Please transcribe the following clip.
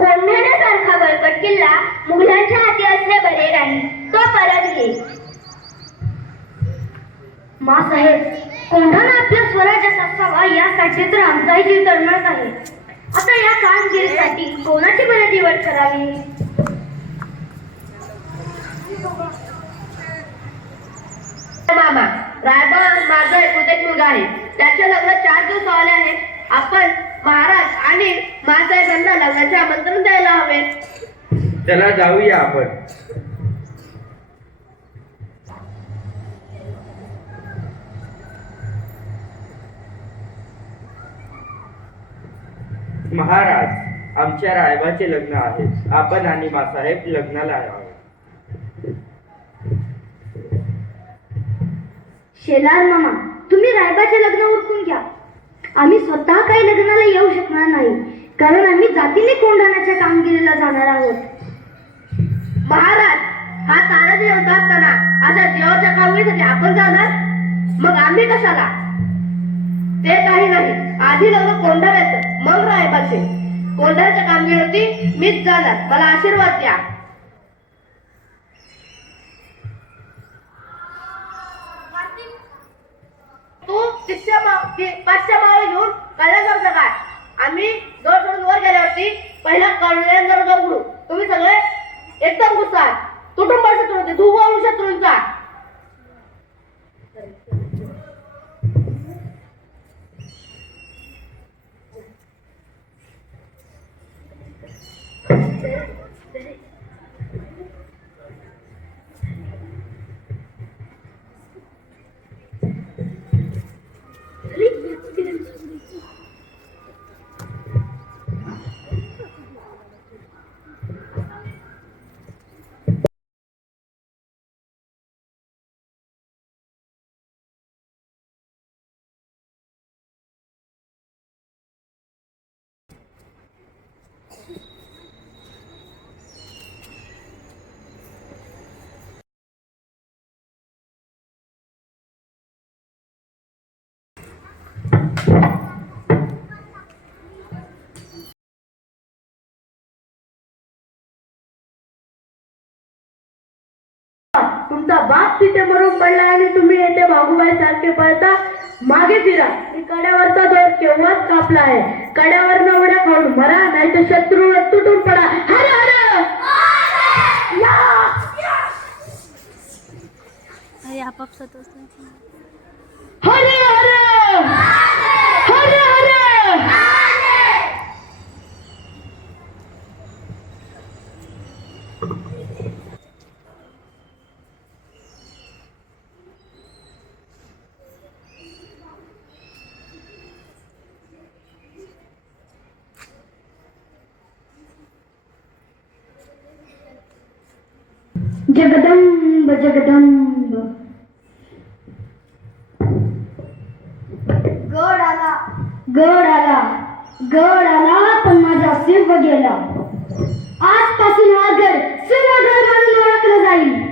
कोंढाण्यासारखा किल्ला मुघलांच्या हाती असले बरे नाही. तो परत घे. मासाहेब कोंढाणा आपल्या स्वराज्यात असावा यासाठी तर आमचाही जीव तळमळत आहे. आता या कामगिरीसाठी कोणाची बरं निवड करावी? मामा रायबा माझा एक मुलगा आहे. त्याच्या लग्न चार दिवस आले आहेत. आपण महाराज आणि मासाहेबांना लग्नाचे आमंत्रण द्यायला हवे. चला जाऊया आपण. महाराज आमच्या रायबाचे लग्न आहे. आपण आणि मासाहेब लग्नाला यावे शेलार मामा तुम्ही रायबाचे लग्न उरकून घ्या. आम्ही स्वतः काही लग्नाला येऊ शकणार नाही. कारण आम्ही जातीने कोंढाण्याच्या कामगिरीला जाणार आहोत. महाराज हा तानाजी होता असताना आता देवाच्या कामगिरीसाठी आपण जाणार? मग आम्ही कशाला? ते काही नाही. आधी लग्न कोंढाण्याचं मग रायबाचे. कोंढाण्याच्या कामगिरीवरती मीच जाणार. मला आशीर्वाद द्या तू की पाचशे मावळे घेऊन कल्याणजवळ काय आम्ही दोन सोडून वर गेल्यावरती पहिला कल्याणजवळ उघडू तुम्ही सगळे एकदम गुस्सा तुटून पडसे तुटून तू वाळू शत्रूंचा तुमचा बाप तिथे मरून पडला आणि तुम्ही येथे बाबूबाई सारखे पळता मागे फिरा. मी कड्यावरचा दोर केव्हाच कापला आहे. कड्यावर न उड्या खाऊन मरा नाही तर शत्रूवर तुटून पडा. हर हर! या! जगदंब जगदंब गड आला. गड आला. गड आला पण माझा सिंह गेला. आजपासून हा घर सिंहगड म्हणून ओळखलं जाईल.